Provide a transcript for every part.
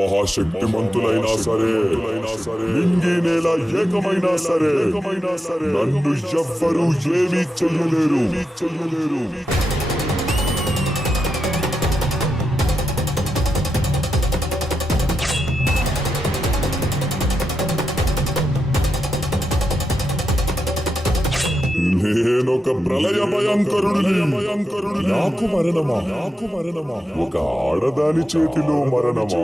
మహాశక్తిమంతులైనా సరే నింగి నేల ఏకమైనా సరే నన్ను ఎవ్వరూ ఏమీ చెయ్యలేరు. నేనొక ప్రళయ భయంకరుడిని. నాకు మరణమా? ఒక ఆడదాని చేతిలో మరణమా?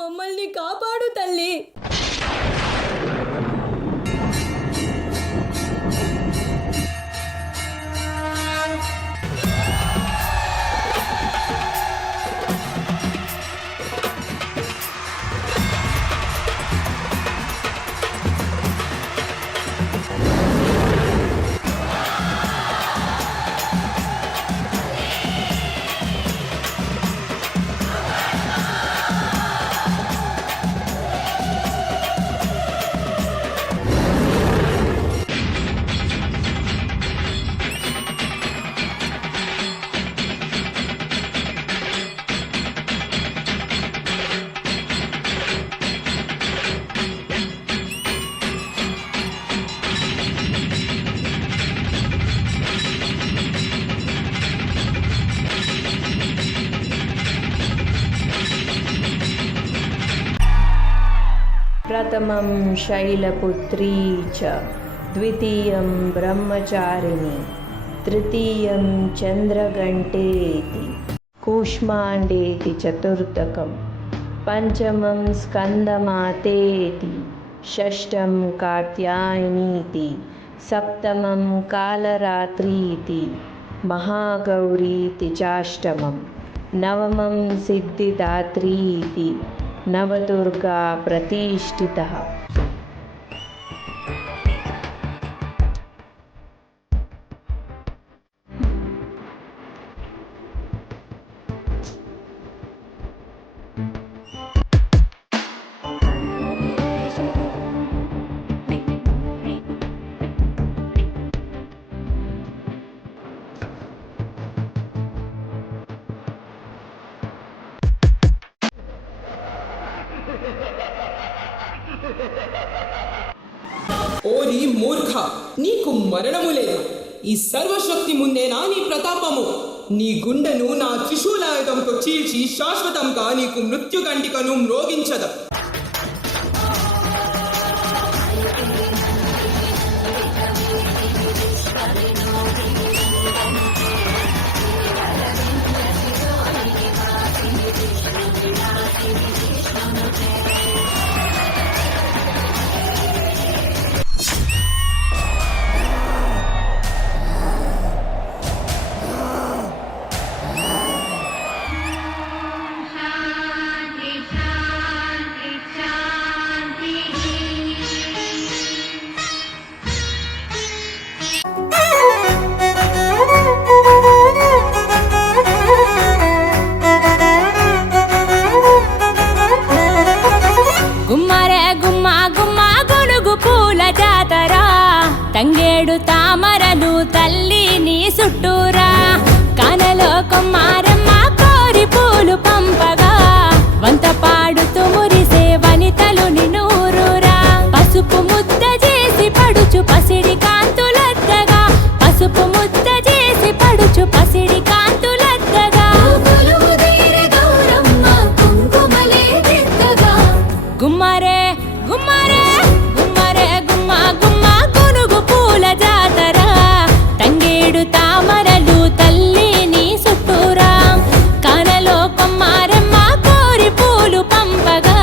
మమ్మల్ని కాపాడు తల్లి. प्रथमं शैलपुत्री च द्वितीयं ब्रह्मचारिणी तृतीयं चन्द्रघण्टेति कूष्माण्डेति चतुर्थकं पंचमं स्कन्दमातेति षष्ठं कात्यायनीति सप्तमं कालरात्रीति महागौरीति चाष्टमं नवमं सिद्धिदात्रीति नवदुर्गा प्रतिष्ठितः। ఓరి మూర్ఖ, నీకు మరణము లేదు. ఈ సర్వశక్తి ముందేనా నీ ప్రతాపము? నీ గుండెను నా త్రిశూలాయుధంతో చీల్చి శాశ్వతంగా నీకు మృత్యుగంటికను మ్రోగించద. తంగేడు తామరలు తల్లి నీ చుట్టూరా, కనలో కొమ్మారమ్మ కోరి పూలు పంపగా వంత పాడుతూ మురిసే వనితలు నినూరురా. పసుపు ముద్ద చేసి పడుచు పసిడి కాంతులద్దగా, పసుపు ముద్ద చేసి పడుచు పసిడి కాంతులద్దగా, గుమ్మరే గుమ్మరే గుమ్మరే గుమ్మ గుమ్మ గునుగు పూల జాతర, తంగేడు తామరలు తల్లి నీ చుట్టూరా, కనలో కొమ్మారమ్మ కోరి పూలు పంపగా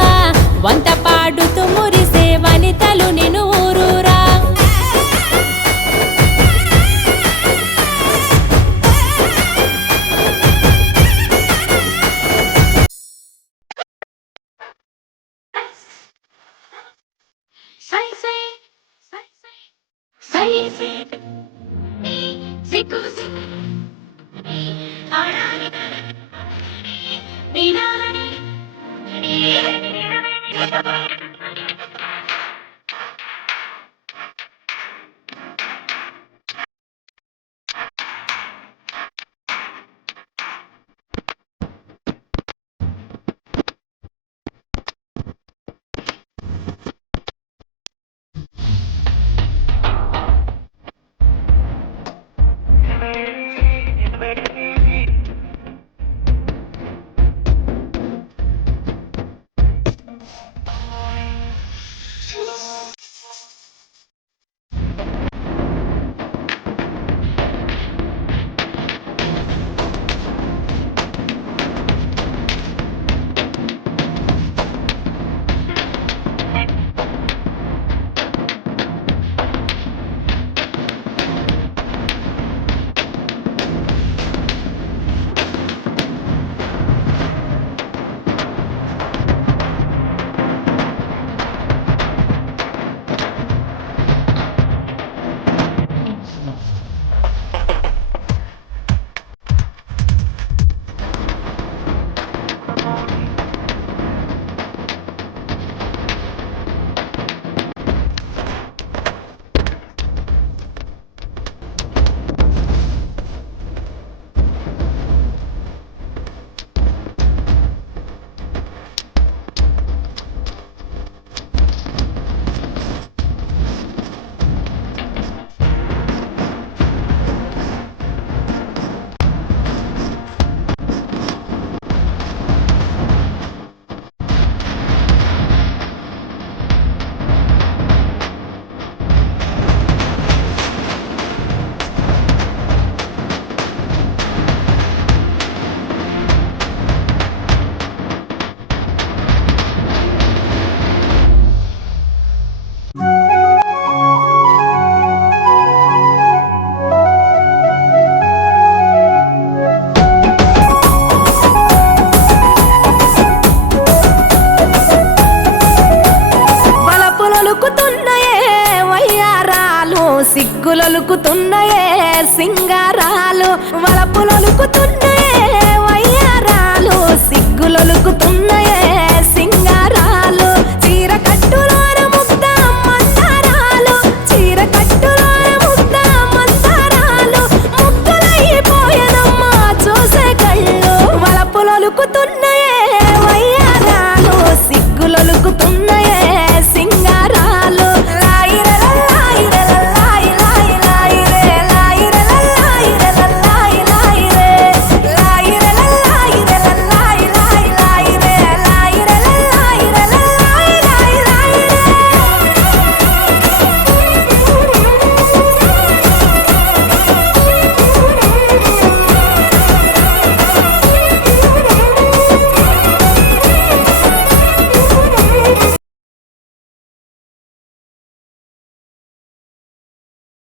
వంత పాడుతూ మురిసే వనితలు నినూరురా. సిగ్గులొలుకుతున్నాయే సింగారాలు వలపులొలుకుతున్నాయే